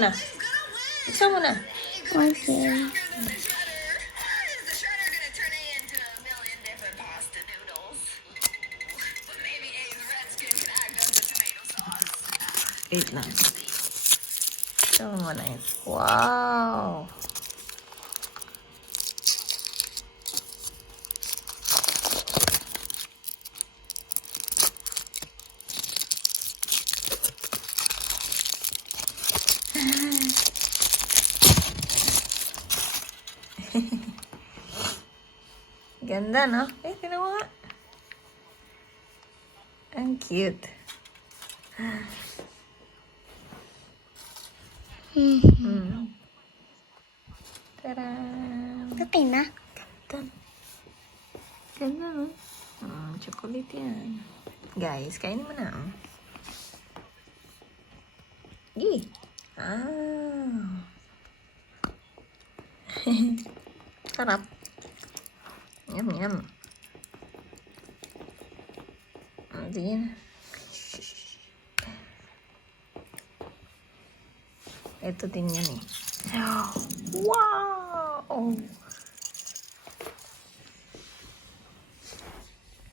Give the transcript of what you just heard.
Na. Buksan mo na. Okay. Wait lang. Buksan mo na yun. Wow! Ganda, no? Eh, tinan mo nga. Ang cute. Tara! Okay na. Ganda. Ganda, no? Chocolate yan. Guys, kainin mo na, oh. Yee! Sarap. Yum, yum. Sige na. Ito din yan eh. Wow!